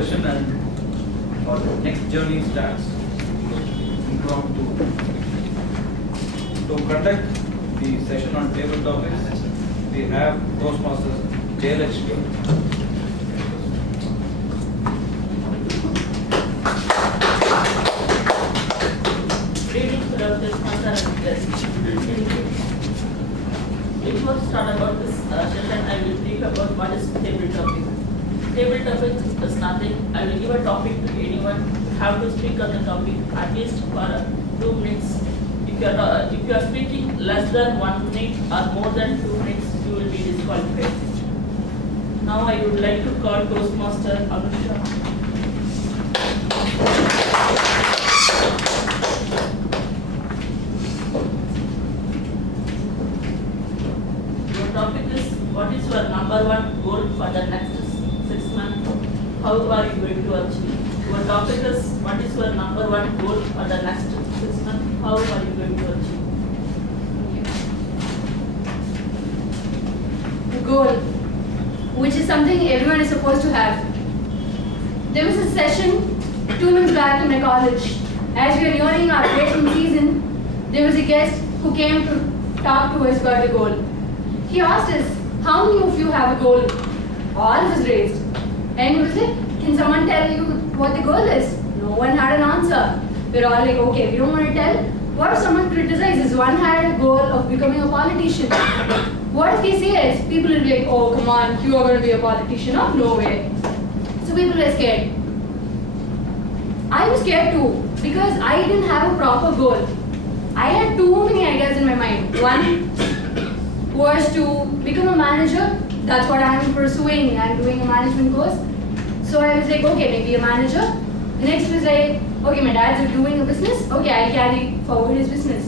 session and our next journey starts. Impromptu. To conduct the session on table topics, we have Toastmasters Jayalakshmi. Before we start about this session, I will brief about what is table topic. Table topic is nothing. I will give a topic to anyone. You have to speak on the topic at least for 2 minutes. If you are speaking less than 1 minute or more than 2 minutes, you will be disqualified. Now I would like to call Toastmaster Anusha. Topic is, what is your number one goal for the next 6 months? How are you going to achieve? Your topic is, what is your number one goal for the next 6 months? How are you going to achieve? The goal, which is something everyone is supposed to have. There was a session 2 months back in my college. As we are nearing our freshman season, there was a guest who came to talk to us about the goal. He asked us, how many of you have a goal? All of us raised. And he was like, can someone tell you what the goal is? No one had an answer. We're all like, okay, we don't want to tell. What if someone criticizes? One had a goal of becoming a politician. What if he says, people will be like, oh, come on, you are going to be a politician? Oh, no way. So people were scared. I was scared too, because I didn't have a proper goal. I had too many ideas in my mind. One was to become a manager. That's what I am pursuing. I'm doing a management course. So I was like, okay, maybe a manager. The next was like, okay, my dad's doing a business. Okay, I'll carry forward his business.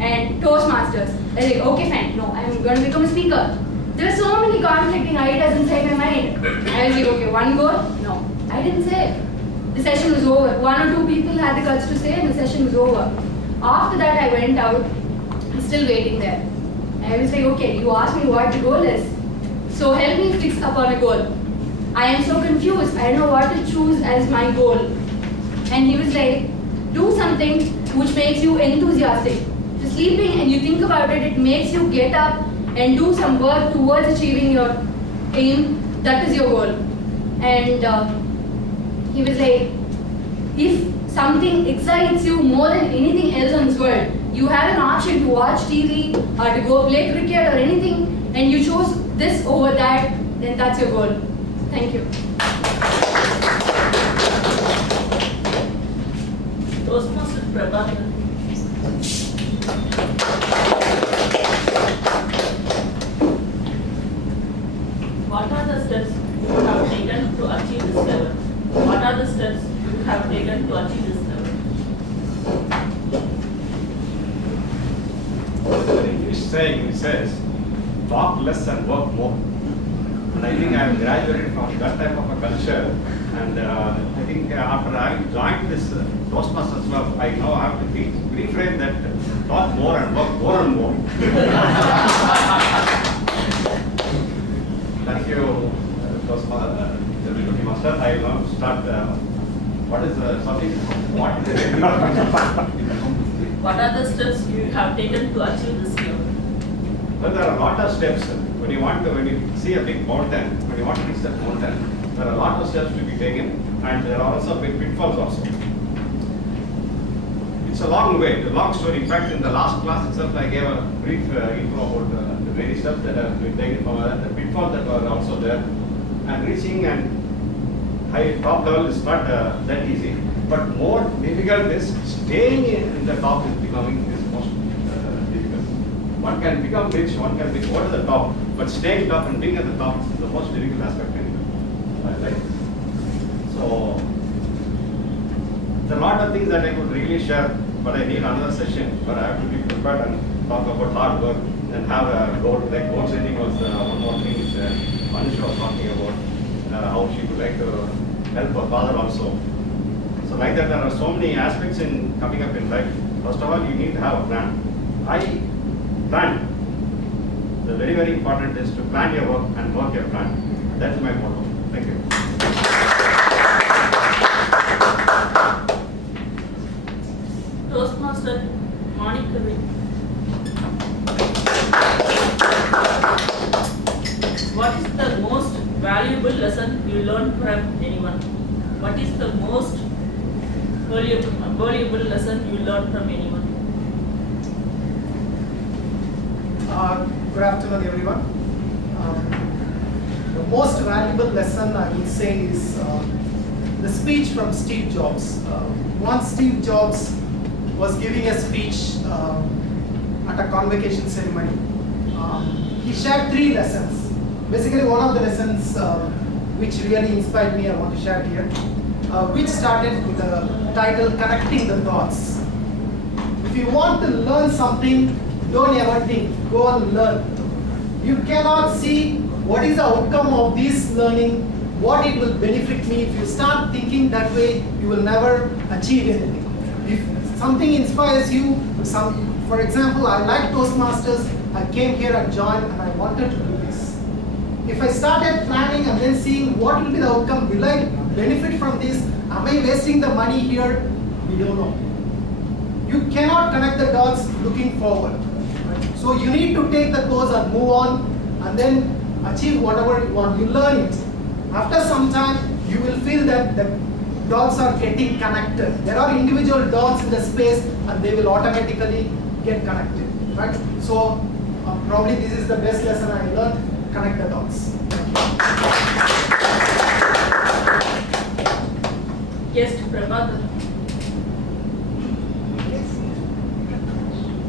And Toastmasters. I was like, okay, fine. No, I'm going to become a speaker. There were so many conflicting ideas inside my mind. I was like, okay, one goal? No, I didn't say. The session was over. 1 or 2 people had the guts to say, and the session was over. After that, I went out. I'm still waiting there. I was like, okay, you asked me what the goal is. So help me fix upon a goal. I am so confused. I don't know what to choose as my goal. And he was like, do something which makes you enthusiastic. Just sleeping and you think about it, it makes you get up and do some work towards achieving your aim. That is your goal. And he was like, if something excites you more than anything else on this world, you have an option to watch TV or to go play cricket or anything, and you chose this over that, then that's your goal. Thank you. Toastmaster Prabhakar. What are the steps you have taken to achieve this level? What are the steps you have taken to achieve this level? He says, talk less and work more. And I think I have graduated from that type of a culture. And I think after having joined this Toastmasters Club, I now have to reframe that talk more and work more and more. Thank you, Toastmaster. Master. I will now start. What is the subject? What are the steps you have taken to achieve this goal? Well, there are a lot of steps. When you see a big mountain, when you want to reach that mountain, there are a lot of steps to be taken, and there are also big pitfalls also. It's a long way, a long story. In fact, in the last class itself, I gave a brief intro about the various steps that have been taken from the pitfalls that were also there. And reaching and high top level is not that easy. But more difficult is staying in the top is becoming is most difficult. One can become rich, one can go to the top, but staying top and being at the top is the most difficult aspect in life. So there are a lot of things that I could really share, but I need another session where I have to be prepared and talk about hard work and have a goal. Like goal setting was one more thing which Anusha was talking about, how she would like to help her father also. So like that, there are so many aspects in coming up in life. First of all, you need to have a plan. I plan. The very, very important is to plan your work and work your plan. That is my motto. Thank you. from anyone. What is the most valuable lesson you learned from anyone? Good afternoon, everyone. The most valuable lesson I would say is the speech from Steve Jobs. Once Steve Jobs was giving a speech at a convocation ceremony. He shared 3 lessons. Basically, one of the lessons which really inspired me, I want to share here, which started with the title Connecting the Dots. If you want to learn something, don't ever think, go and learn. You cannot see what is the outcome of this learning, what it will benefit me. If you start thinking that way, you will never achieve anything. If something inspires you, for example, I like Toastmasters, I came here and joined and I wanted to do this. If I started planning and then seeing what will be the outcome, will I benefit from this? Am I wasting the money here? We don't know. You cannot connect the dots looking forward. Right? So you need to take the course and move on and then achieve whatever you want. You learn it. After some time, you will feel that the dots are getting connected. There are individual dots in the space and they will automatically get connected. Right? So probably this is the best lesson I learned. Connect the dots. Guest Prabhakar.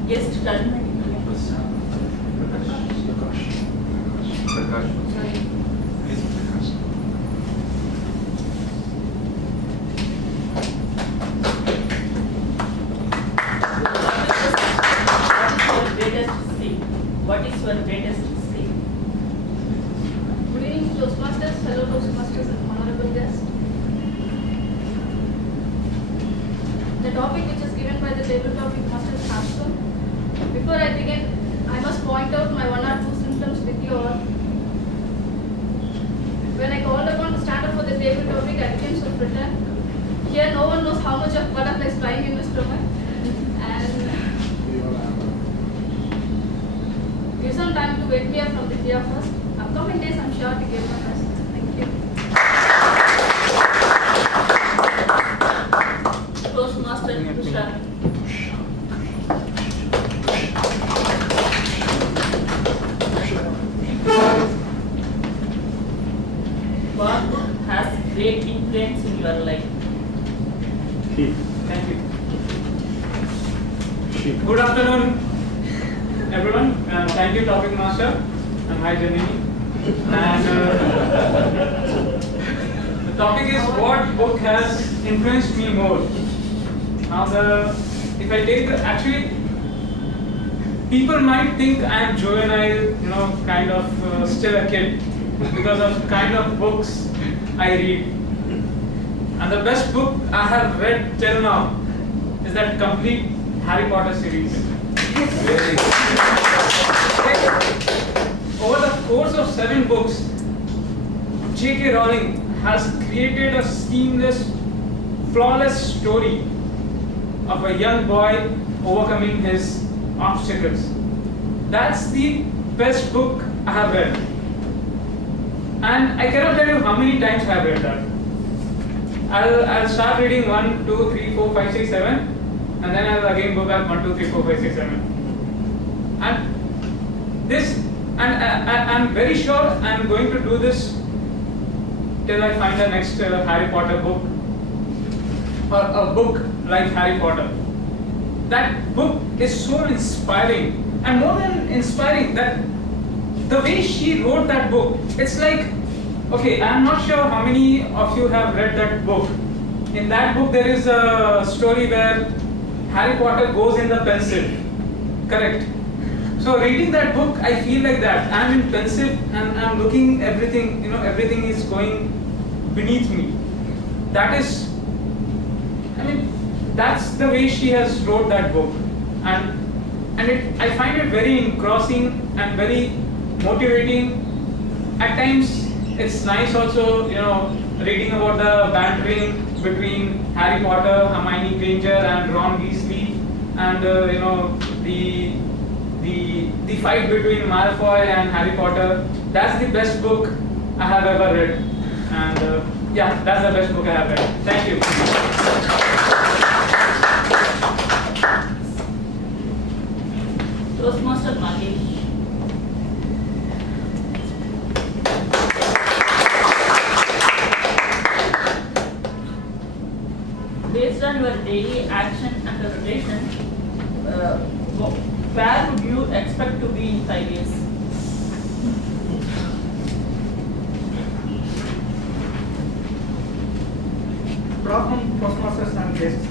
Guest Karna. What is your greatest skill? Good evening, Toastmasters, fellow Toastmasters, and honorable guests. The topic which is given by the table topic masters have some. Before I begin, I must point out my 1 or 2 symptoms with you all. When I called upon to stand up for the table topic, I became so frightened. Here, no one knows how much of butterflies flying in my stomach. And give some time to wake me up from the fear first. Upcoming days, I'm sure to give my best. Thank you. Toastmaster Tushar. What has great influence in your life? Thank you. Good afternoon, everyone. Thank you, topic master, and hi, Janini. And the topic is what book has influenced me more. Now, if I take actually, people might think I am juvenile, kind of still a kid because of kind of books I read. And the best book I have read till now is that complete Harry Potter series. Over the course of 7 books, J.K. Rowling has created a seamless, flawless story of a young boy overcoming his obstacles. That's the best book I have read. And I cannot tell you how many times I have read that. I'll start reading 1, 2, 3, 4, 5, 6, 7, and then I'll again go back 1, 2, 3, 4, 5, 6, 7. And this, and I'm very sure I'm going to do this till I find the next Harry Potter book, or a book like Harry Potter. That book is so inspiring, and more than inspiring, that the way she wrote that book, it's like, okay, I'm not sure how many of you have read that book. In that book, there is a story where Harry Potter goes in the pensive, correct? So reading that book, I feel like that. I'm in pensive and I'm looking everything, everything is going beneath me. That is, that's the way she has wrote that book. And I find it very engrossing and very motivating. At times, it's nice also, reading about the bantering between Harry Potter, Hermione Granger, and Ron Weasley, and the fight between Malfoy and Harry Potter. That's the best book I have ever read, and Yeah, that's the best book I have read. Thank you. Toastmaster Nagesh. Based on your daily action and rotation, where would you expect to be in 5 years? Problem Toastmasters and guests.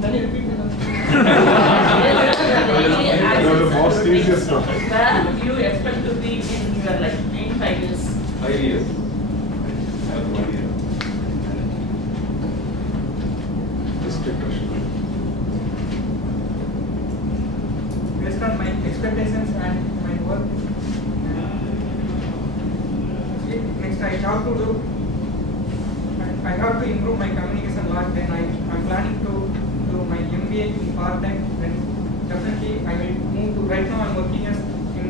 Can you repeat that? Where would you expect to be in your life in 5 years? 5 years. I have 1 year. Based on my expectations and my work. Next, I have to do. I have to improve my communication lot. Then I'm planning to do my MBA in part-time. Then definitely I will move to. Right now I'm working as in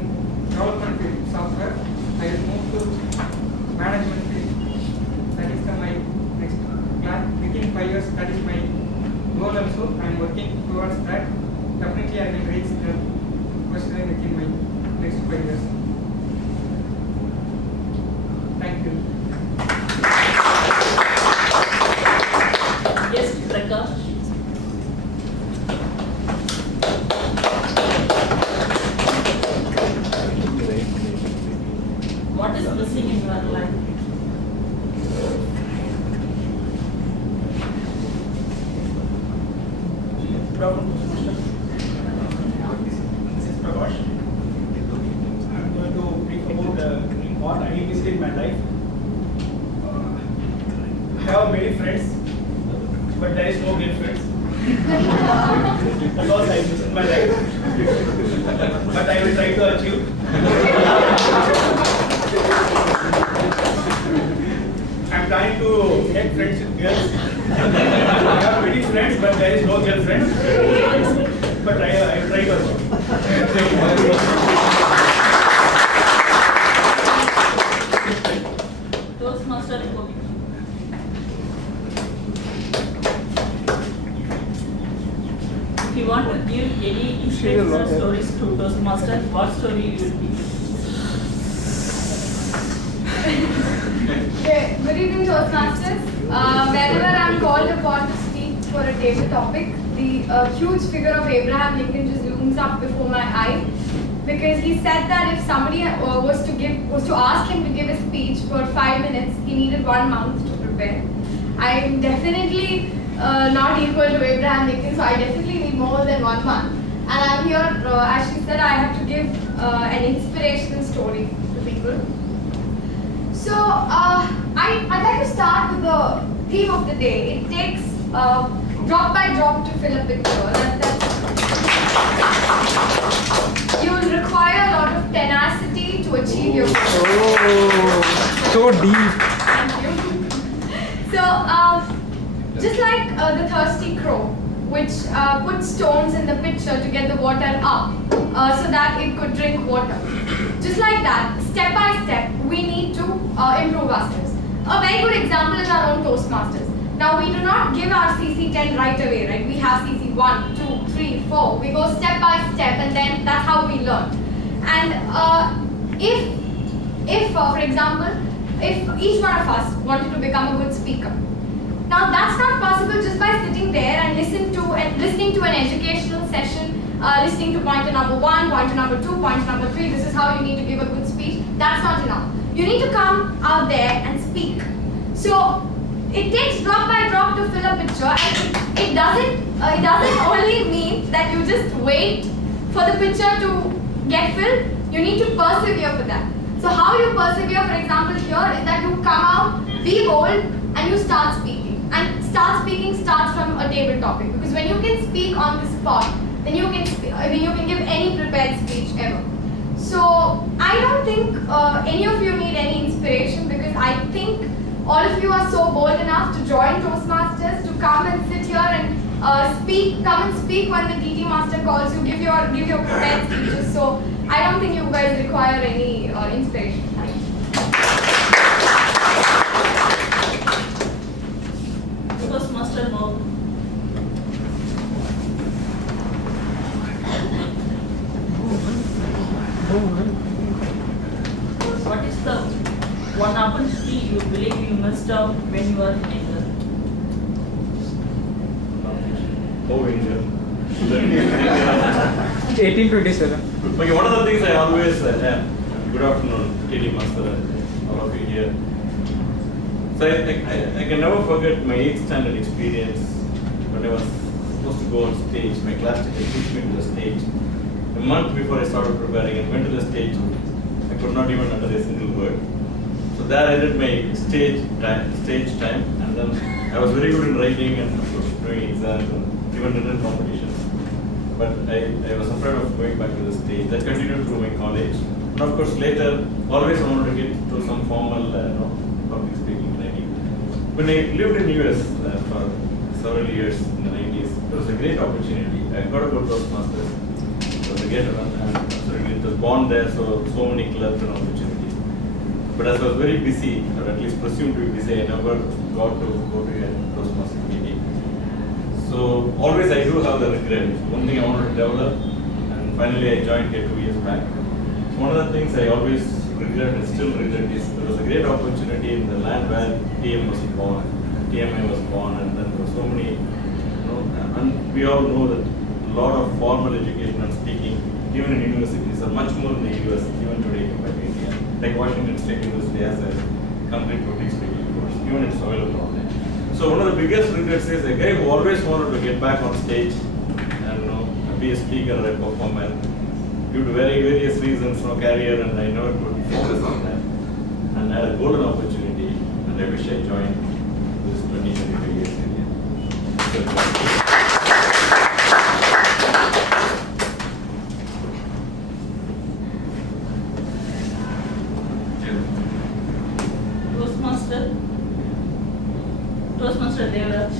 development field software. I will move to management field. That is my next plan. Within 5 years, that is my goal also. I'm working towards that. Definitely I will reach the question within my next 5 years. Thank you. Yes, Prakash. What is missing in your life? Problem. This is Prakash. I'm going to brief about what I missed in my life. I have many friends, but there is no girlfriends. Because I missed in my life. But I will try to achieve. I'm trying to get friends with girls. I have many friends, but there is no girlfriend. But I will try to achieve. Toastmaster Kobe. If you want to give any inspirational stories to Toastmaster, what story you will give? Okay, good evening, Toastmasters. Whenever I'm called upon to speak for a table topic, the huge figure of Abraham Lincoln just looms up before my eye, because he said that if somebody was to ask him to give a speech for 5 minutes, he needed 1 month to prepare. I'm definitely not equal to Abraham Lincoln, so I definitely need more than 1 month. And I'm here, as she said, I have to give an inspirational story to people. So I'd like to start with the theme of the day. It takes drop by drop to fill a picture. You'll require a lot of tenacity to achieve your goal. So deep. Thank you. So just like the thirsty crow, which put stones in the pitcher to get the water up so that it could drink water. Just like that, step by step, we need to improve ourselves. A very good example is our own Toastmasters. Now, we do not give our CC10 right away, right? We have CC1, 2, 3, 4. We go step by step, and then that's how we learn. And if for example, if each one of us wanted to become a good speaker, now that's not possible just by sitting there and listening to an educational session, listening to pointer number 1, pointer number 2, pointer number 3. This is how you need to give a good speech. That's not enough. You need to come out there and speak. So it takes drop by drop to fill a picture, and it doesn't only mean that you just wait for the picture to get filled. You need to persevere for that. So how you persevere, for example, here is that you come out, be bold, and you start speaking. And start speaking starts from a table topic, because when you can speak on the spot, then you can give any prepared speech ever. So I don't think any of you need any inspiration, because I think all of you are so bold enough to join Toastmasters, to come and sit here and come and speak when the DT master calls you, give your prepared speeches. So I don't think you guys require any inspiration. Thank you. something you missed out when you were younger? Oh, India. 1827. Okay, one of the things I always good afternoon, KD Master, all of you here. So I can never forget my 8th standard experience when I was supposed to go on stage. My class teacher took me to the stage. A month before I started preparing, I went to the stage. I could not even utter a single word. So there I did my stage time, and then I was very good in writing and of course doing exams and even written competitions. But I was afraid of going back to the stage. That continued through my college. And of course later, always I wanted to get to some formal public speaking training. When I lived in US for several years in the 90s, it was a great opportunity. I got to go to Toastmasters. It was a great event, and absolutely it was born there, so many clubs and opportunities. But as I was very busy, or at least presumed to be busy, I never got to go to a Toastmasters meeting. So always I do have the regret. One thing I wanted to develop, and finally I joined here 2 years back. So one of the things I always regret and still regret is there was a great opportunity in the land where TM was born, TMI was born, and then there were so many, and we all know that a lot of formal education and speaking, even in universities, are much more in the US even today compared to India. Like Washington State University has a complete public speaking course, even it's available online. So one of the biggest regrets is a guy who always wanted to get back on stage and be a speaker or a performer. Due to various reasons, no career, and I never could focus on that. And I had a golden opportunity, and I wish I joined this 20-25 years earlier. Toastmaster Devraj.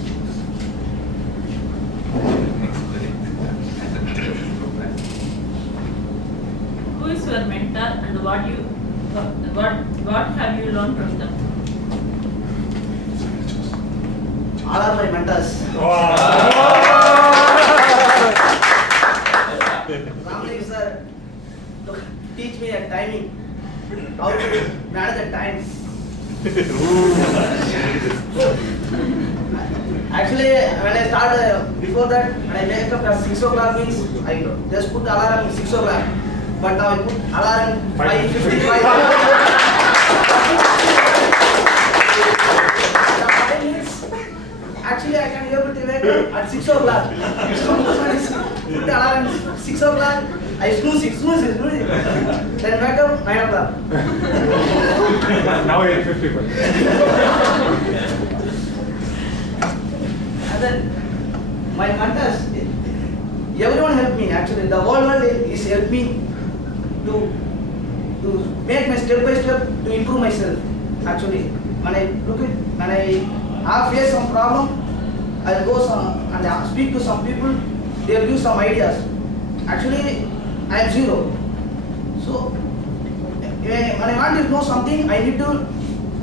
Who is your mentor and what have you learned from them? All are my mentors. Ramdev sir to teach me a timing, how to manage the time. Actually, when I start, before that, when I wake up at 6 o'clock means I just put alarm at 6 o'clock. But now I put alarm 5:55. Actually, I can be able to wake up at 6 o'clock. Put the alarm 6 o'clock. I snooze it. Then wake up 9 o'clock. Now 8:55. And then my mentors, everyone helped me actually. The whole world is helped me to make my step by step to improve myself. Actually, when I have faced some problem, I'll go and speak to some people. They'll give some ideas. Actually, I am zero. So when I want to know something, I need to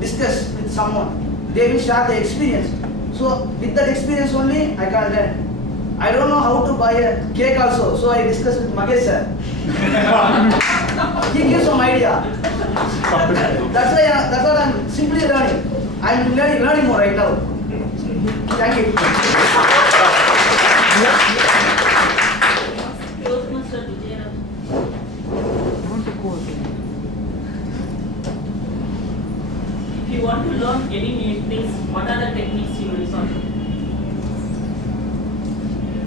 discuss with someone. They will share the experience. So with that experience only, I can learn. I don't know how to buy a cake also, so I discuss with Magesh sir. He gives some idea. That's what I'm simply learning. I'm learning more right now. Thank you. Toastmaster Vijayaraj. If you want to learn any new things, what are the techniques you will resort to?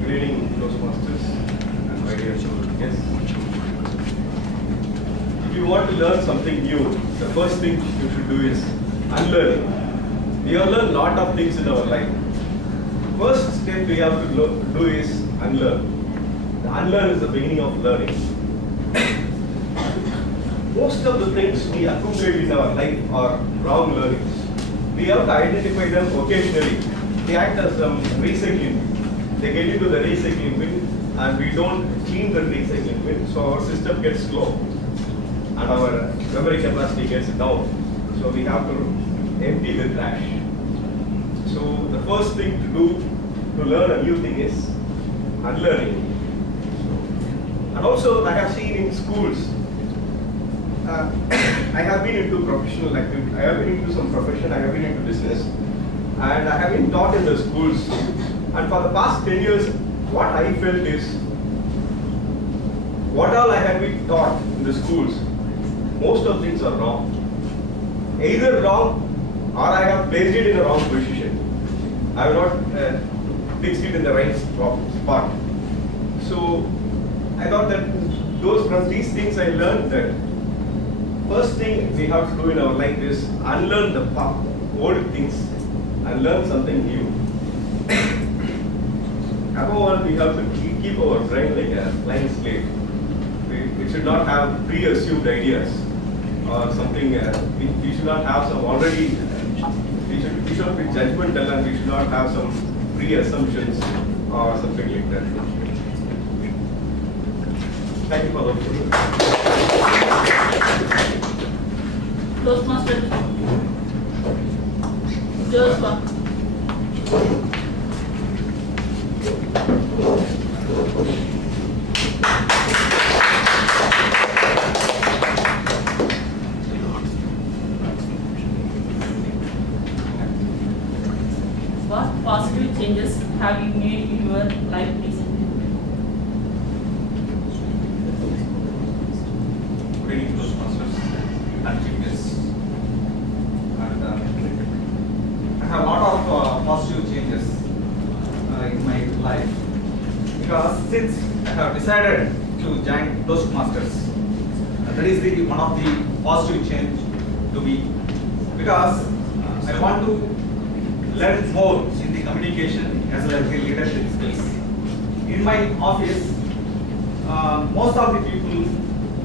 Good evening, Toastmasters and my dear children. Yes. If you want to learn something new, the first thing you should do is unlearning. We have learned a lot of things in our life. First step we have to do is unlearn. The unlearn is the beginning of learning. Most of the things we accumulate in our life are wrong learnings. We have to identify them occasionally. They act as recycling. They get into the recycling bin and we don't clean the recycling bin, so our system gets slow and our memory capacity gets down. So we have to empty the trash. So the first thing to do to learn a new thing is unlearning. And also I have seen in schools, I have been into professional activity. I have been into some profession. I have been into business, and I have been taught in the schools. And for the past 10 years, what I felt is, what all I have been taught in the schools, most of things are wrong. Either wrong, or I have placed it in the wrong position. I have not fixed it in the right spot. So I thought that from these things I learned that first thing we have to do in our life is unlearn the old things and learn something new. Above all, we have to keep our brain like a blank slate. We should not have pre-assumed ideas or something. We should not have some already. We should be judgmental, and we should not have some pre-assumptions or something like that. Thank you for the opportunity. Toastmaster Joshua. What positive changes have you made in your life recently? Good evening, Toastmasters and chief guests. And I have a lot of positive changes in my life, because since I have decided to join Toastmasters, that is one of the positive change to me, because I want to learn more in the communication as well as the leadership skills. In my office, most of the people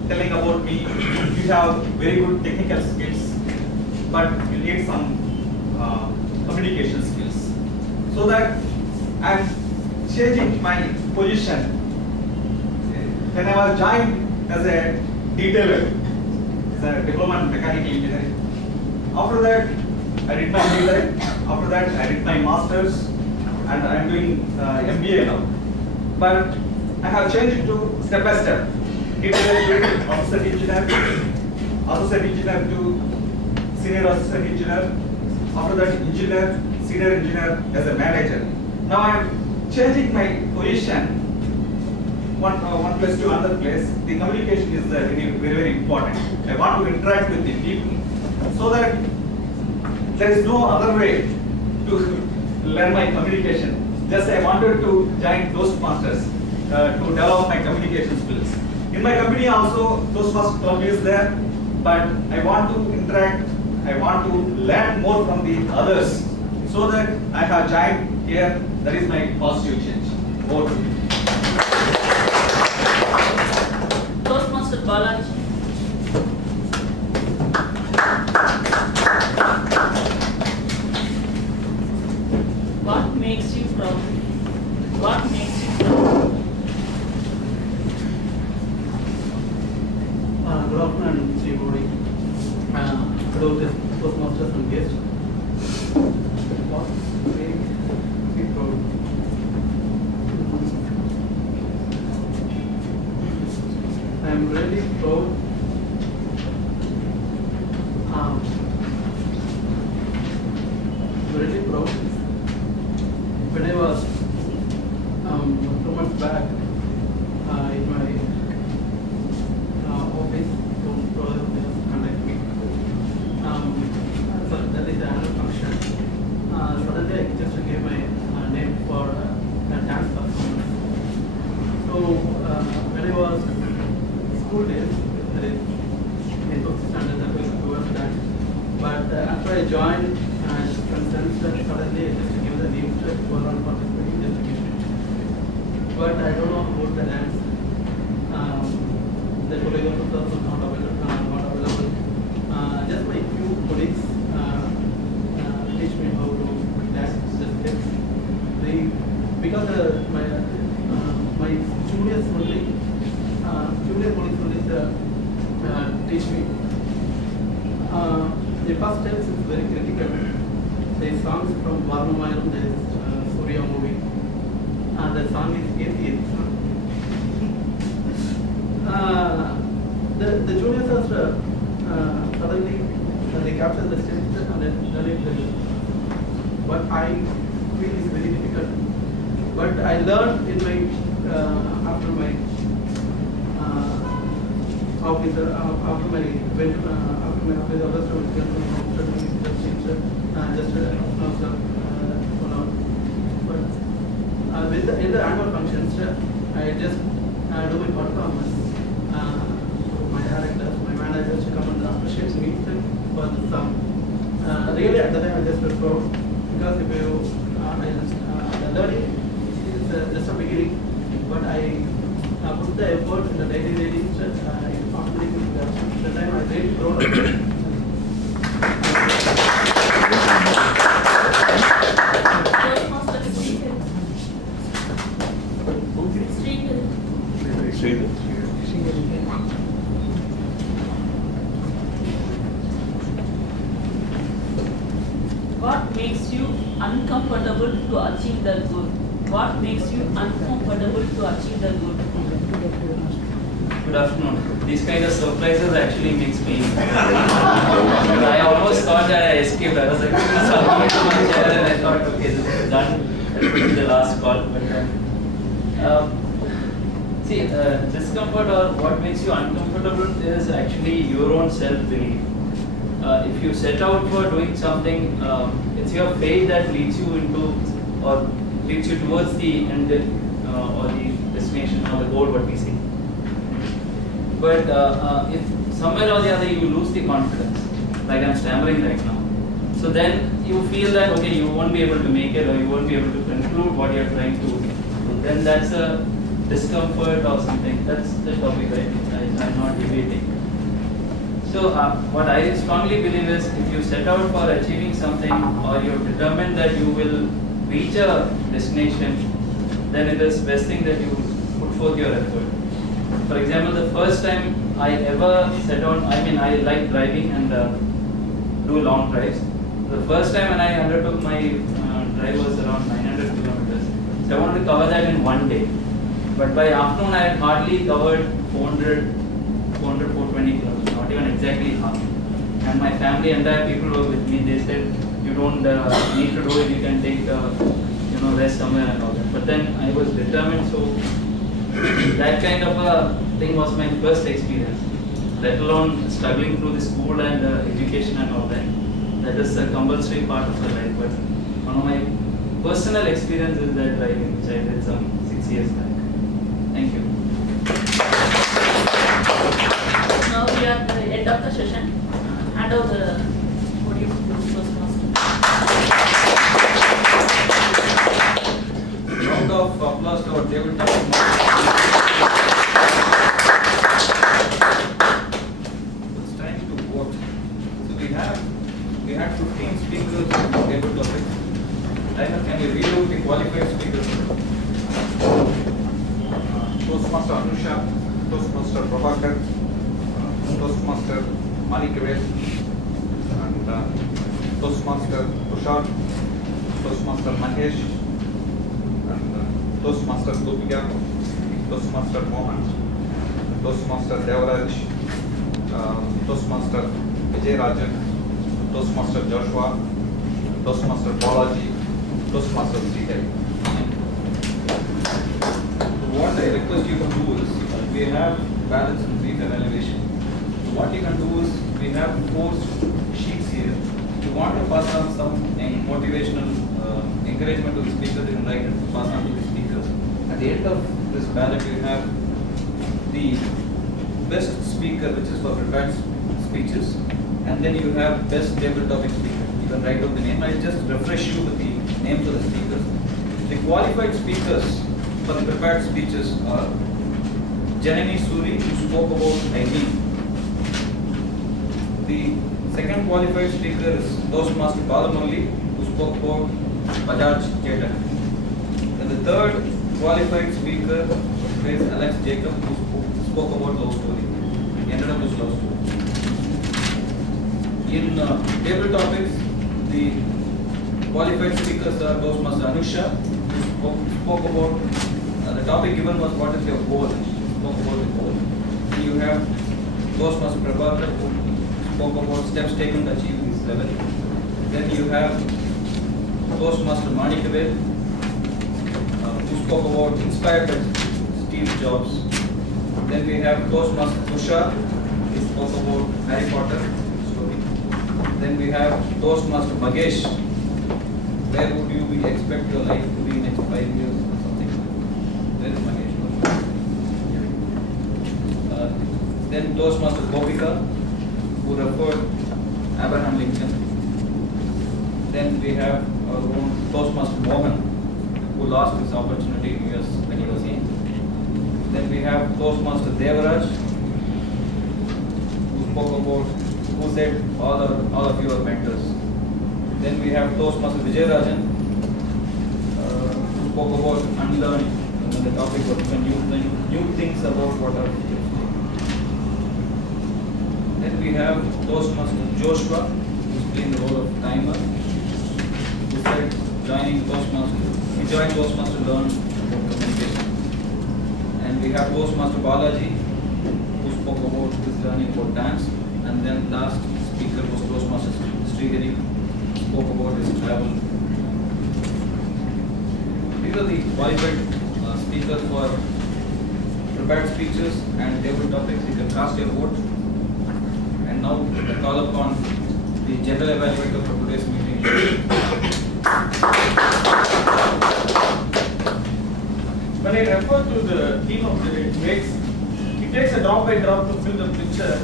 telling about me, you have very good technical skills, but you need some communication skills. So that I'm changing my position. When I was joined as a detailer, as a diploma in mechanical engineering, after that I did my BTech, after that I did my masters, and I'm doing MBA now. But I have changed it to step by step. Detailer to assistant engineer to senior assistant engineer, after that engineer, senior engineer as a manager. Now I'm changing my position one place to another place. The communication is very important. I want to interact with the people so that there is no other way to learn my communication. Just I wanted to join Toastmasters to develop my communication skills. In my company also, Toastmasters Club is there, but I want to interact, I want to learn more from the others, so that I have joined here. That is my positive change. Over to you. Toastmaster Balaji. What makes you proud? What makes you proud? Good afternoon, Sri Bodi. Hello, Toastmasters and guests. What makes me proud? I am really proud. Really proud. When I was 2 months back in my office, contact me. So that is the annual function. Suddenly I just gave my name for a dance performance. So when I was school days, that is in 6th standard, that was towards that. But after I joined, suddenly I just give the name to everyone participating, just to give it. But I don't know about the dance. The choreographers are not available. Just my few colleagues teach me how to dance the steps. Because my juniors only, junior colleagues only teach me. The first steps is very critical. The songs from Varnamayalam, there is Surya movie, and the song is 88th song. The juniors are they capture the strength and then learning level. But I feel is very difficult. But I learned in my after my officer after my officer but with in the annual functions, I just do my performance. My directors, my managers come and appreciate me for the sum. Really at the time I just felt proud because if you the learning is just a beginning, but I put the effort in the daily readings. The time I really proud of it. What makes you uncomfortable to achieve the goal? What makes you uncomfortable to achieve the goal? Good afternoon. These kind of surprises actually makes me. I almost thought that I escaped. I was like, something to my chair, and I thought, okay, this is done. That will be the last call. But see, discomfort or what makes you uncomfortable is actually your own self-belief. If you set out for doing something, it's your faith that leads you into or leads you towards the end or the destination or the goal, what we say. But if somewhere or the other you lose the confidence, like I'm stammering right now, so then you feel that okay, you won't be able to make it or you won't be able to conclude what you're trying to do. Then that's a discomfort or something. That's the topic I'm not debating. So what I strongly believe is if you set out for achieving something or you're determined that you will reach a destination, then it is best thing that you put forth your effort. For example, the first time I ever set on, I like driving and do long drives. The first time when I undertook my drive was around 900 kilometers. So I wanted to cover that in one day. But by afternoon I had hardly covered 420 kilometers, not even exactly half. And my family, entire people were with me. They said, you don't need to do it, you can take rest somewhere and all that. But then I was determined, so that kind of a thing was my first experience, let alone struggling through the school and education and all that. That is a compulsory part of the life. But one of my personal experiences is that driving, which I did some 6 years back. Thank you. Now we are at the end of the session. Hand over the podium to the first master. Round of applause to our David. It's time to vote. So we had 15 speakers on table topic. Can you read out the qualified speakers? Toastmaster Anusha, Toastmaster Prabhakar, Toastmaster Manikavel, and Toastmaster Tushar, Toastmaster Mahesh, and Toastmaster Gopika, Toastmaster Mohan, Toastmaster Devaraj, Toastmaster Vijay Rajan, Toastmaster Joshua, Toastmaster Balaji, Toastmaster Srihari. What I request you to do is, we have balance and brief and elevation. So what you can do is, we have 4 sheets here. If you want to pass on some motivational encouragement to the speakers, you can write it, pass on to the speakers. At the end of this ballot, you have the best speaker, which is for prepared speeches, and then you have best table topic speaker. You can write down the name. I'll just refresh you with the names of the speakers. The qualified speakers for the prepared speeches are Janani Suri, who spoke about hygiene. The second qualified speaker is Toastmaster Balamalli, who spoke about Bajaj Chetak. And the third qualified speaker is Alex Jacob, who spoke about love story. He ended up with love story. In table topics, the qualified speakers are Toastmaster Anusha, who spoke about the topic given was what is your goal. She spoke about the goal. You have Toastmaster Prabhakar, who spoke about steps taken to achieve this level. Then you have Toastmaster Manikaved, who spoke about inspired by Steve Jobs. Then we have Toastmaster Tushar, he spoke about Harry Potter story. Then we have Toastmaster Magesh, where would you be expect your life to be in next 5 years or something? Where is Magesh? Then Toastmaster Gopika, who referred Abraham Lincoln. Then we have our own Toastmaster Mohan, who lost his opportunity in US when he was young. Then we have Toastmaster Devaraj, who spoke about, who said all of you are mentors. Then we have Toastmaster Vijayarajan, who spoke about unlearning, and the topic was new things about what are teachers. Then we have Toastmaster Joshua, who's playing the role of timer, who said joining Toastmaster, he joined Toastmaster to learn about communication. And we have Toastmaster Balaji, who spoke about his learning about dance. And then last speaker was Toastmaster Srihari, who spoke about his travel. These are the qualified speakers for prepared speeches and table topics. You can cast your vote. And now I call upon the general evaluator for today's meeting. When I refer to the theme of the day, it takes a drop by drop to fill the picture.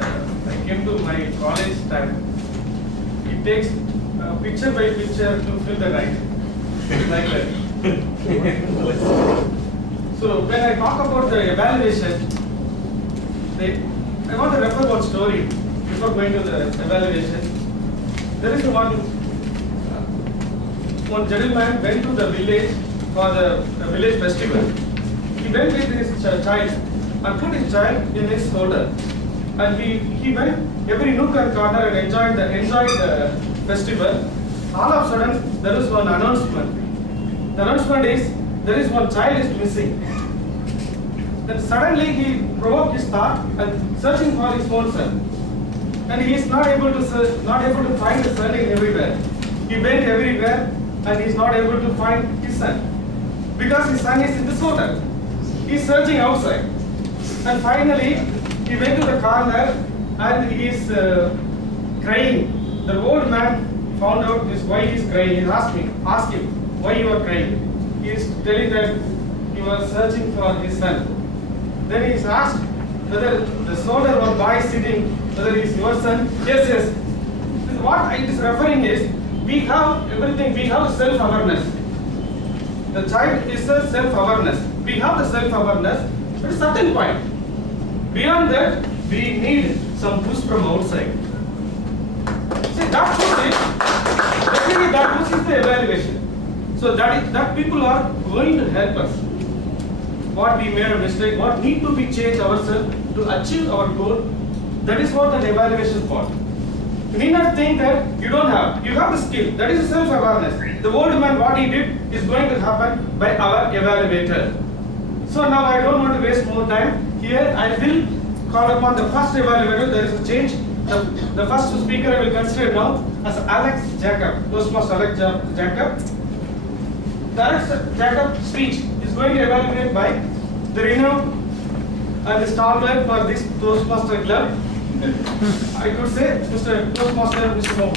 I came to my college time. It takes picture by picture to fill the right. Like that. So when I talk about the evaluation, I want to refer one story before going to the evaluation. There is one gentleman went to the village for the village festival. He went with his child and put his child in his shoulder. And he went every nook and corner and enjoyed the festival. All of a sudden, there is one announcement. The announcement is, there is one child is missing. Then suddenly he provoked his thought and searching for his own son. And he is not able to find the son everywhere. He went everywhere and he is not able to find his son. Because his son is in disorder. He is searching outside. And finally, he went to the corner and he is crying. The old man found out why he is crying. He asked him, why you are crying? He is telling that he was searching for his son. Then he is asked whether the soldier or boy sitting, whether he is your son. Yes. What it is referring is, we have everything, we have self-awareness. The child is a self-awareness. We have the self-awareness at a certain point. Beyond that, we need some push from outside. See, that push is the evaluation. So that people are going to help us. What we made a mistake, what need to be changed ourselves to achieve our goal. That is what an evaluation for. You need not think that you don't have. You have the skill. That is self-awareness. The old man, what he did is going to happen by our evaluator. So now I don't want to waste more time. Here I will call upon the first evaluator. There is a change. The first speaker I will consider now as Alex Jacob. Toastmaster Alex Jacob. The Alex Jacob speech is going to evaluate by the renowned and the Starlight for this Toastmaster club. I could say Mr. Toastmaster, Mr. Mo.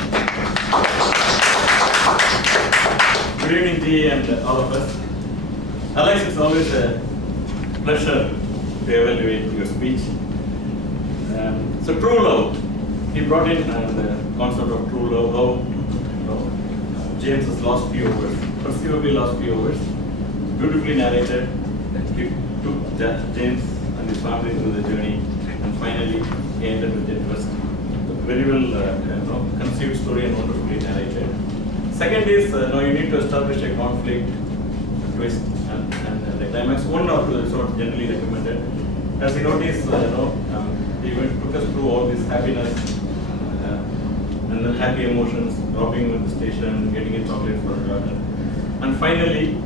Good evening, G, and all of us. Alex, it's always a pleasure to evaluate your speech. So true love, he brought in the concept of true love, how James's last few hours, perceivably last few hours, beautifully narrated. He took James and his family through the journey, and finally he ended with interest. Very well conceived story and wonderfully narrated. Second is, you need to establish a conflict, a twist, and the climax. One or two is what generally recommended. As you notice, he took us through all this happiness and the happy emotions, dropping at the station, getting a chocolate for a daughter, and finally,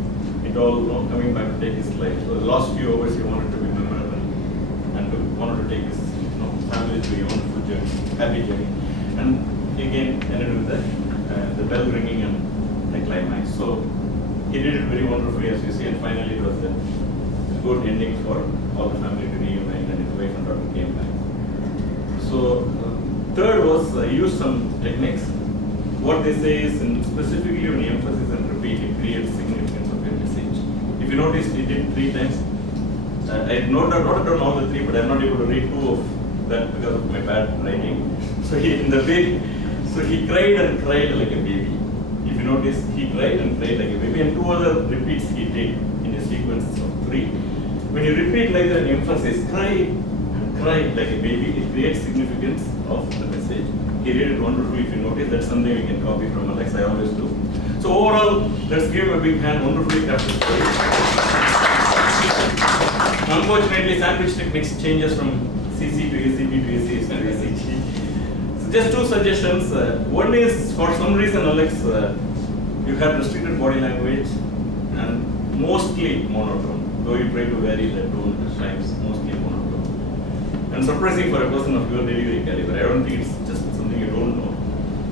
it all coming back to take his life. So the last few hours he wanted to be memorable and wanted to take his family to a wonderful journey, happy journey. And again, ended with the bell ringing and the climax. So he did it very wonderfully, as you see, and finally it was a good ending for all the family to reunite, and his wife and daughter came back. So third was use some techniques. What they say is, specifically when you emphasize and repeat, it creates significance of your message. If you notice, he did 3 times. I not done all the 3, but I'm not able to read 2 of that because of my bad writing. So he cried and cried like a baby. If you notice, he cried and cried like a baby, and 2 other repeats he did in a sequence of 3. When you repeat like that and emphasize, cry and cry like a baby, it creates significance of the message. He did it wonderfully. If you notice, that's something we can copy from Alex. I always do. So overall, let's give him a big hand. Wonderfully crafted story. Unfortunately, sandwich techniques changes from CC to ACB to ACH to ACG. So just 2 suggestions. One is, for some reason, Alex, you had restricted body language and mostly monotone. Though you try to vary the tone at times, mostly monotone. And surprising for a person of your delivery caliber. I don't think it's just something you don't know.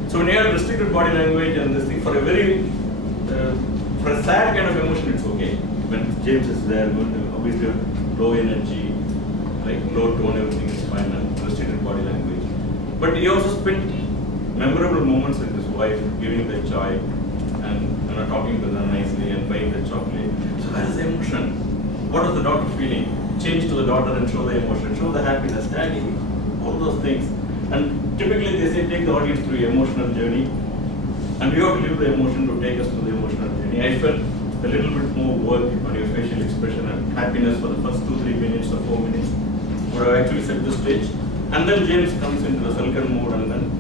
So when you have restricted body language and this thing, for a sad kind of emotion, it's okay. When James is there, obviously low energy, like low tone, everything is fine, and restricted body language. But he also spent memorable moments with his wife, giving the joy and talking to them nicely and buying the chocolate. So that is the emotion. What was the daughter feeling? Change to the daughter and show the emotion, show the happiness, daddy, all those things. And typically they say take the audience through your emotional journey, and you have to leave the emotion to take us through the emotional journey. I felt a little bit more work on your facial expression and happiness for the first 2-3 minutes or 4 minutes would have actually set the stage. And then James comes into the Falcon mode, and then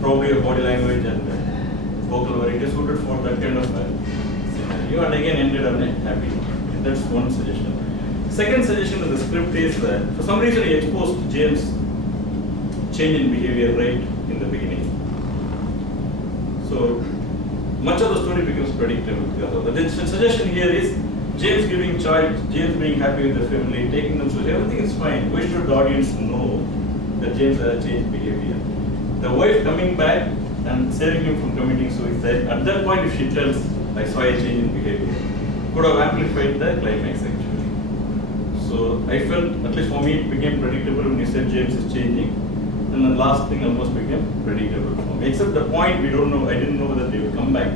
probably your body language and vocal variety suited for that kind of scenario, and again ended on a happy note. That's one suggestion. Second suggestion in the script is that for some reason he exposed James' change in behavior right in the beginning. So much of the story becomes predictable because of that. The suggestion here is James giving child, James being happy with the family, taking them through everything is fine. Why should the audience know that James has changed behavior? The wife coming back and saving him from committing suicide, at that point if she tells, I saw a change in behavior, could have amplified the climax actually. So I felt, at least for me, it became predictable when he said James is changing. And the last thing almost became predictable for me. Except the point, we don't know, I didn't know whether they would come back.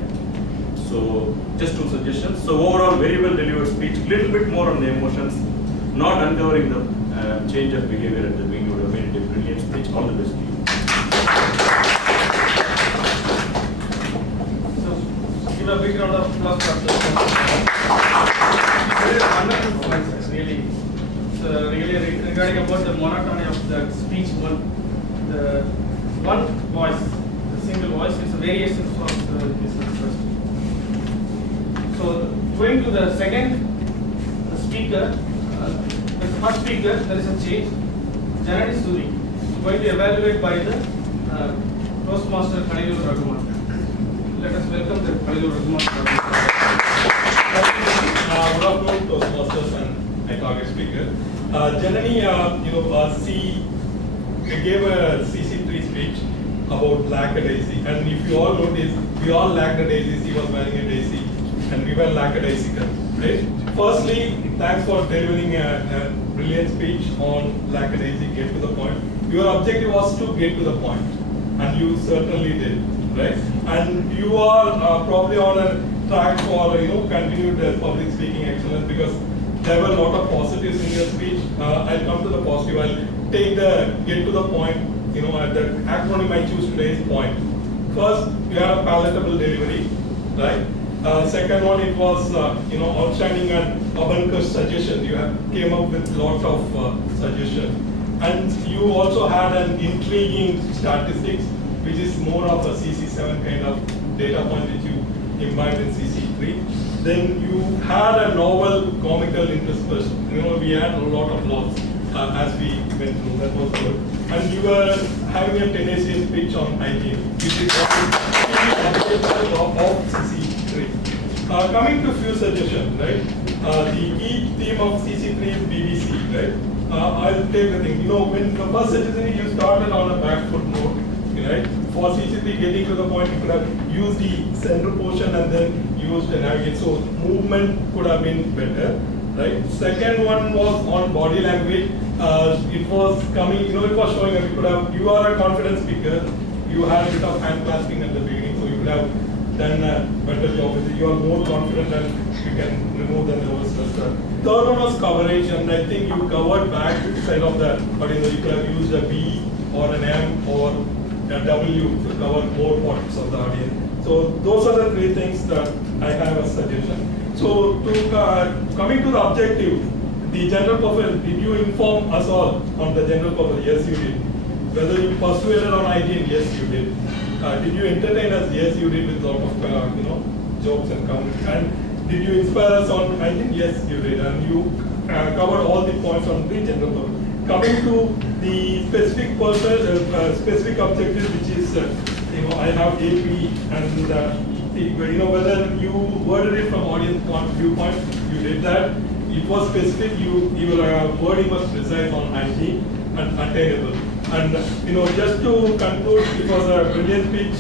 So just 2 suggestions. So overall, very well delivered speech, little bit more on the emotions, not uncovering the change of behavior at the beginning. Would have made it a brilliant speech. All the best to you. So give a big round of applause for this. Very wonderful performance, really. So really regarding about the monotony of the speech, the one voice, the single voice is a variation of his first. So going to the second speaker, the first speaker, there is a change. Janani Suri, going to evaluate by the Toastmaster Khalilur Rahman. Let us welcome the Khalilur Rahman. Good afternoon, Toastmasters and my target speaker. Janani, she gave a CC3 speech about lackadaisy, and if you all notice, we all lacked a daisy. She was wearing a daisy, and we were lackadaisical, right? Firstly, thanks for delivering a brilliant speech on lackadaisy. Get to the point. Your objective was to get to the point, and you certainly did, right? And you are probably on a track for continued public speaking excellence, because there were a lot of positives in your speech. I'll come to the positive. I'll take the get to the point. At the acronym I choose today is point. First, you had a palatable delivery, right? Second one, it was outstanding and abundant suggestion. You came up with lot of suggestions, and you also had an intriguing statistics, which is more of a CC7 kind of data point which you imbibed in CC3. Then you had a novel comical interspersed. We had a lot of laughs as we went through. That was good. And you were having a tenacious pitch on hygiene, which is of CC3. Coming to few suggestions, right? The key theme of CC3 is BBC, right? I'll take the thing. You know, when the first citizen you started on a back foot note, right? For CCP getting to the point, you could have used the center portion and then used the navigate. So movement could have been better, right? Second one was on body language. It was coming, you know, it was showing that you are a confident speaker. You had a bit of hand clasping at the beginning, so you could have done a better job with it. You are more confident and you can remove the nervousness. Third one was coverage, and I think you covered back side of that, but you know, you could have used a B or an M or a W to cover more parts of the audience. So those are the three things that I have a suggestion. So coming to the objective, the general purpose, did you inform us all on the general purpose? Yes, you did. Whether you persuaded on hygiene? Yes, you did. Did you entertain us? Yes, you did, with a lot of jokes and comments. And did you inspire us on hygiene? Yes, you did. And you covered all the points on the general purpose. Coming to the specific purpose, specific objective, which is I have AP, and whether you worded it from audience viewpoint, you did that. It was specific. Your wording was precise on hygiene and attainable. And just to conclude, it was a brilliant speech.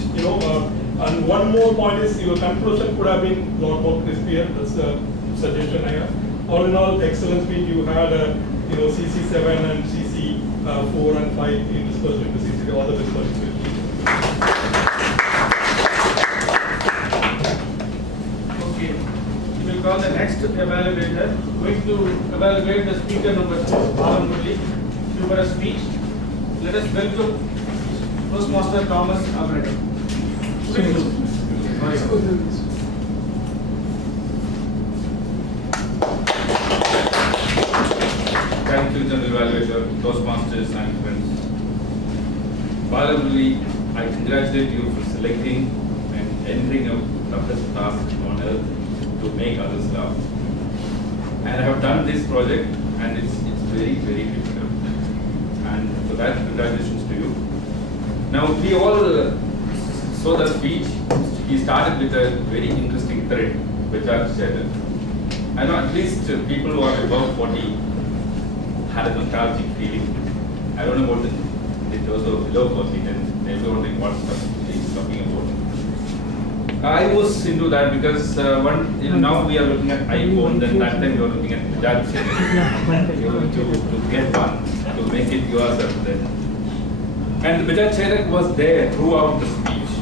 And one more point is your conclusion could have been a lot more crispier. That's a suggestion I have. All in all, excellent speech. You had CC7 and CC4 and 5 in dispersed into CC. All the best for you. Okay. We will call the next evaluator. Going to evaluate the speaker number 2, Medley, for a speech. Let us welcome Toastmaster Thomas Abraham. Thank you, General Evaluator, Toastmasters and friends. Finally, I congratulate you for selecting and entering a toughest task on earth to make others laugh. And I have done this project, and it's very, very difficult. And for that, congratulations to you. Now, we all saw the speech. He started with a very interesting thread, which I've shared. I know at least people who are above 40 had a nostalgic feeling. I don't know about those who are below 40, and they're wondering what stuff he's talking about. I was into that because now we are looking at iPhone, then that time we were looking at Bajaj Chetak. You know, to get one, to make it yourself then. And the Bajaj Chetak was there throughout the speech.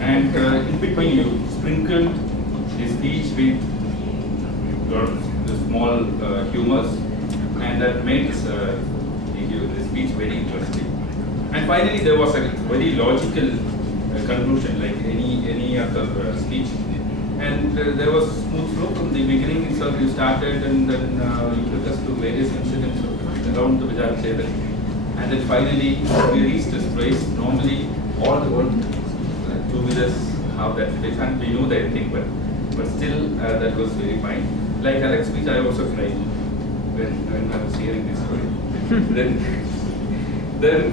And in between you sprinkled the speech with the small humors, and that makes the speech very interesting. And finally, there was a very logical conclusion, like any other speech. And there was smooth flow from the beginning itself. You started, and then you took us to various incidents around the Bajaj Chetak. And then finally, we reached this place. Normally, all the world, two-wheelers have that space, and we know the ending, but still, that was very fine. Like Alex's speech, I also cried when I was hearing this story. then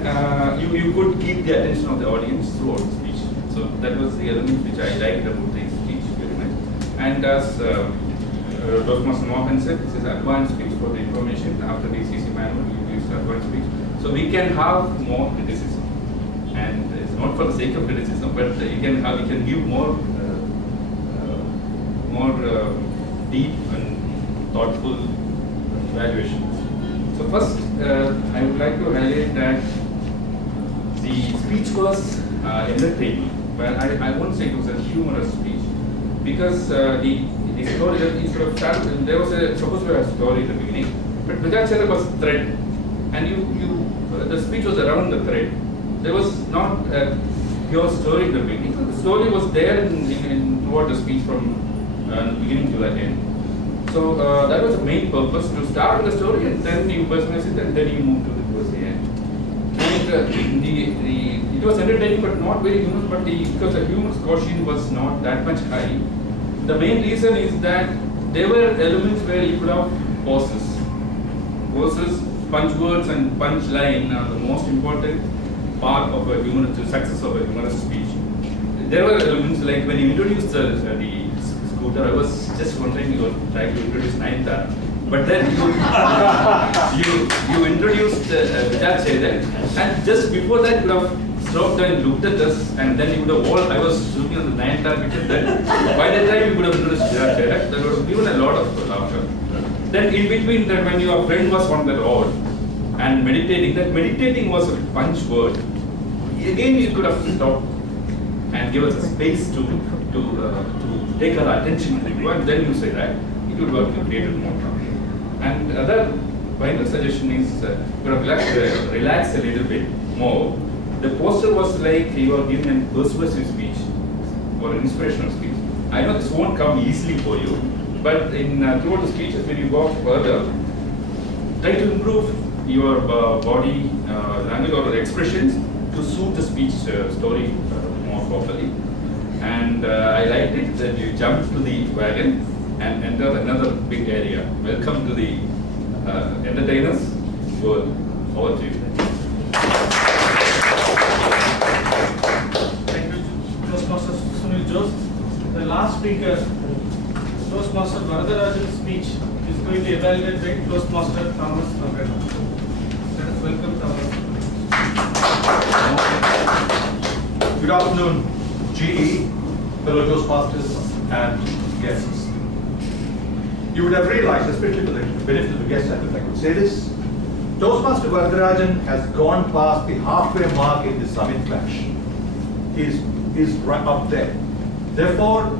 you could keep the attention of the audience throughout the speech. So that was the element which I liked about the speech very much. And as Toastmaster Mohan said, this is advanced speech for the information. After the CC manual, you use advanced speech. So we can have more criticism. And it's not for the sake of criticism, but you can give more deep and thoughtful evaluations. So first, I would like to highlight that the speech was entertaining, but I won't say it was a humorous speech, because the story that he should have started, there was supposed to be a story in the beginning, but Bajaj Chetak was thread, and the speech was around the thread. There was not a pure story in the beginning. So the story was there in throughout the speech from the beginning to the end. So that was the main purpose, to start with the story and then you personalize it and then you move towards the end. And it was entertaining but not very humorous, but because the humorous quotient was not that much high. The main reason is that there were elements where you could have pauses. Pauses, punch words and punch line are the most important part of a humorous, the success of a humorous speech. There were elements like when you introduced the scooter, I was just wondering, you were trying to introduce Nayanthara. But then you introduced Vijay Chedan, and just before that you would have stopped and looked at us, and then you would have all, I was shooting on the 9th target then. By the time you would have introduced Vijay Chedan, there would have given a lot of laughter. Then in between that, when your friend was on the road and meditating, that meditating was a punch word. Again, you could have stopped and give us a space to take our attention to you, and then you say that it would work to create more. And other final suggestion is you could have relax a little bit more. The poster was like you are giving a persuasive speech or an inspirational speech. I know this won't come easily for you, but in throughout the speeches when you go further, try to improve your body language or expressions to suit the speech story more properly. And I liked it that you jumped to the wagon and entered another big area. Welcome to the entertainers world. Over to you. Thank you, Toastmaster Sunil Jose. The last speaker, Toastmaster Varadarajan's speech is going to be evaluated by Toastmaster Thomas Nagara. Let us welcome Thomas. Good afternoon, GE, fellow Toastmasters and guests. You would have realized, especially for the benefit of the guests, if I could say this, Toastmaster Varadarajan has gone past the halfway mark in the summit clash. He's right up there. Therefore,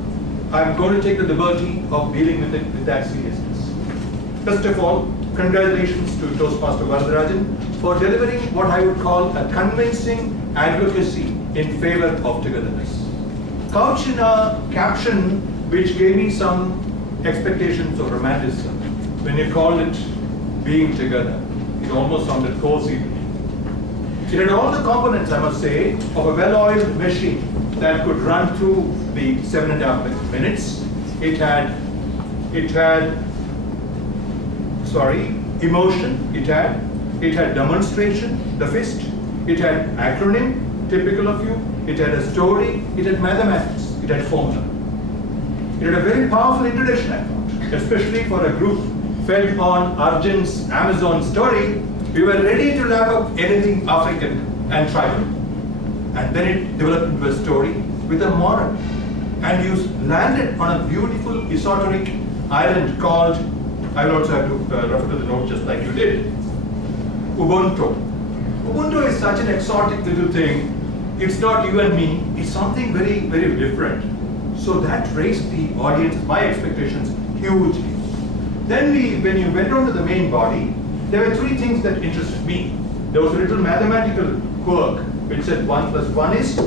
I'm going to take the liberty of dealing with it with that seriousness. First of all, congratulations to Toastmaster Varadarajan for delivering what I would call a convincing advocacy in favor of togetherness. Couched in a caption which gave me some expectations of romanticism. When you called it being together, it almost sounded cozy to me. It had all the components, I must say, of a well-oiled machine that could run through the 7.5 minutes. It had emotion. It had demonstration, the fist. It had acronym, typical of you. It had a story. It had mathematics. It had formula. It had a very powerful introduction, I thought, especially for a group fed on Arjun's Amazon story. We were ready to lap up anything African and tribal. And then it developed into a story with a moral. And you landed on a beautiful esoteric island called, I will also have to refer to the note just like you did, Ubuntu. Ubuntu is such an exotic little thing. It's not you and me. It's something very, very different. So that raised the audience, my expectations, hugely. Then when you went on to the main body, there were three things that interested me. There was a little mathematical quirk which said 1 + 1 is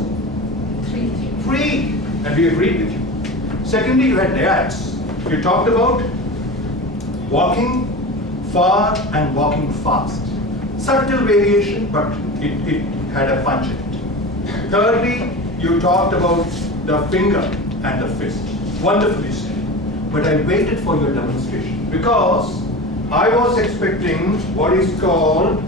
3. And we agreed with you. Secondly, you had dyads. You talked about walking far and walking fast. Subtle variation, but it had a punch in it. Thirdly, you talked about the finger and the fist. Wonderfully said. But I waited for your demonstration because I was expecting what is called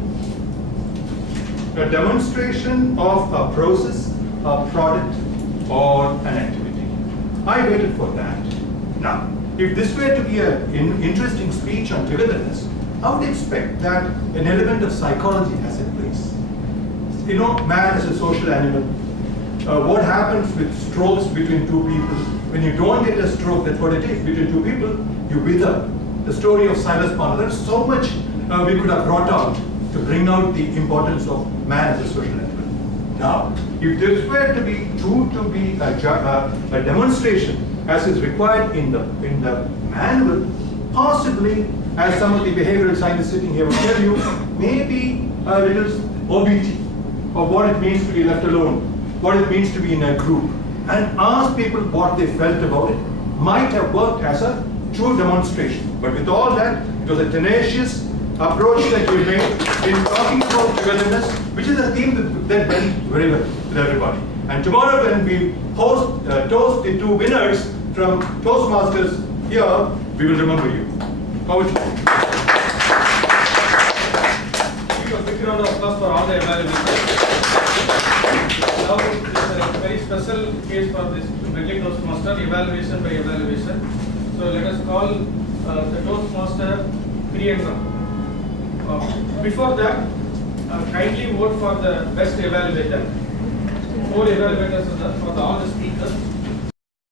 a demonstration of a process, a product, or an activity. I waited for that. Now, if this were to be an interesting speech on togetherness, I would expect that an element of psychology has a place. You know, man is a social animal. What happens with strokes between two people? When you don't get a stroke, that's what it is. Between two people, you wither. The story of Silas Parner, there's so much we could have brought out to bring out the importance of man as a social animal. Now, if this were to be true to be a demonstration as is required in the manual, possibly, as some of the behavioral scientists sitting here will tell you, maybe a little OBT of what it means to be left alone, what it means to be in a group, and ask people what they felt about it, might have worked as a true demonstration. But with all that, it was a tenacious approach that you made in talking about togetherness, which is a theme that went very well with everybody. And tomorrow when we toast the two winners from Toastmasters here, we will remember you. How would you? Give a big round of applause for all the evaluations. Now it's a very special case for this Medley Toastmaster, evaluation by evaluation. So let us call the Toastmaster Priyanka. Before that, kindly vote for the best evaluator. 4 evaluators are there for all the speakers.